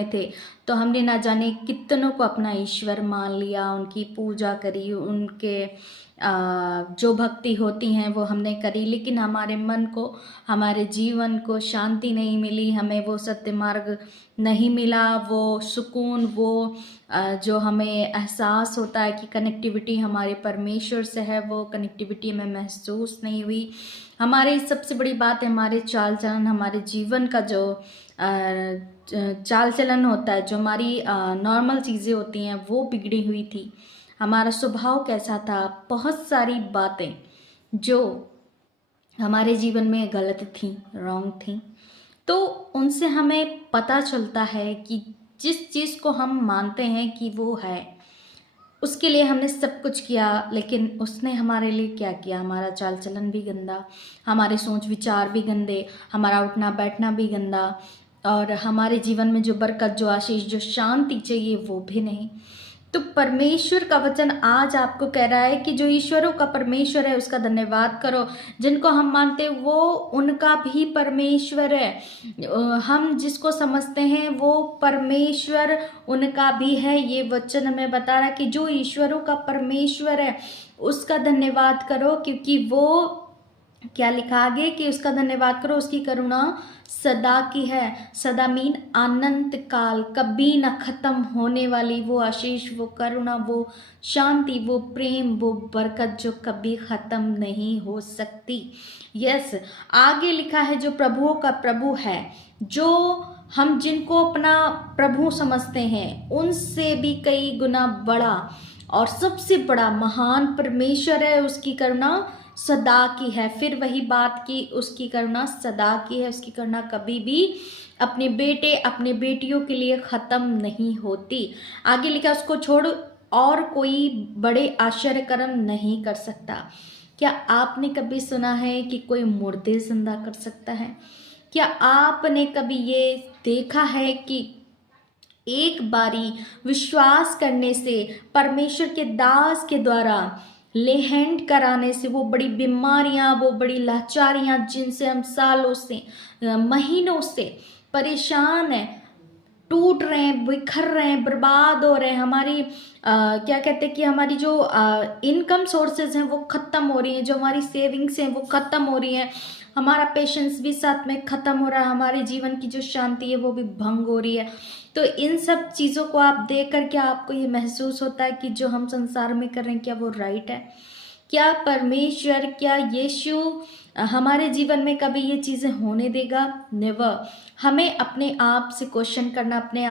में थे तो हमने ना जाने कितनों को अपना ईश्वर मान लिया, उनकी पूजा करी, उनके जो भक्ति होती हैं वो हमने करी, लेकिन हमारे मन को, हमारे जीवन को शांति नहीं मिली, हमें वो सत्य मार्ग नहीं मिला, वो सुकून, वो जो हमें एहसास होता है कि कनेक्टिविटी हमारे परमेश्वर से है, वो कनेक्टिविटी हमें महसूस नहीं हुई। हमारे सबसे बड़ी बात है हमारे चाल चलन, हमारे जीवन का जो चाल चलन होता है, जो हमारी नॉर्मल चीज़ें होती हैं वो बिगड़ी हुई थी। हमारा स्वभाव कैसा था, बहुत सारी बातें जो हमारे जीवन में गलत थी, रॉन्ग थी, तो उनसे हमें पता चलता है कि जिस चीज़ को हम मानते हैं कि वो है, उसके लिए हमने सब कुछ किया, लेकिन उसने हमारे लिए क्या किया? हमारा चाल चलन भी गंदा, हमारे सोच विचार भी गंदे, हमारा उठना बैठना भी गंदा, और हमारे जीवन में जो बरकत, जो आशीष, जो शांति चाहिए वो भी नहीं। तो परमेश्वर का वचन आज आपको कह रहा है कि जो ईश्वरों का परमेश्वर है उसका धन्यवाद करो। जिनको हम मानते हैं वो उनका भी परमेश्वर है। हम जिसको समझते हैं वो परमेश्वर उनका भी है। ये वचन हमें बता रहा है कि जो ईश्वरों का परमेश्वर है उसका धन्यवाद करो, क्योंकि वो क्या लिखा आगे कि उसका धन्यवाद करो, उसकी करुणा सदा की है। सदा मीन अनंत काल, कभी ना खत्म होने वाली वो आशीष, वो करुणा, वो शांति, वो प्रेम, वो बरकत जो कभी खत्म नहीं हो सकती। यस, आगे लिखा है जो प्रभुओं का प्रभु है, जो हम जिनको अपना प्रभु समझते हैं उनसे भी कई गुना बड़ा और सबसे बड़ा महान परमेश्वर है। उसकी करुणा सदा की है। फिर वही बात की उसकी करुणा सदा की है, उसकी करुणा कभी भी अपने बेटे अपने बेटियों के लिए खत्म नहीं होती। आगे लिखा उसको छोड़ और कोई बड़े आश्चर्य कर्म नहीं कर सकता। क्या आपने कभी सुना है कि कोई मुर्दे जिंदा कर सकता है? क्या आपने कभी ये देखा है कि एक बारी विश्वास करने से परमेश्वर के दास के द्वारा लेहैंड कराने से वो बड़ी बीमारियां, वो बड़ी लाचारियां जिनसे हम सालों से, महीनों से परेशान हैं, टूट रहे हैं, बिखर रहे हैं, बर्बाद हो रहे हैं, हमारी क्या कहते हैं कि हमारी जो इनकम सोर्सेज हैं वो ख़त्म हो रही हैं, जो हमारी सेविंग्स हैं वो ख़त्म हो रही हैं, हमारा पेशेंस भी साथ में ख़त्म हो रहा है, हमारे जीवन की जो शांति है वो भी भंग हो रही है। तो इन सब चीज़ों को आप देख कर क्या आपको ये महसूस होता है कि जो हम संसार में कर रहे हैं क्या वो राइट है? क्या परमेश्वर, क्या यीशु हमारे जीवन में कभी ये चीज़ें होने देगा? नेवर। हमें अपने आप से क्वेश्चन करना, अपने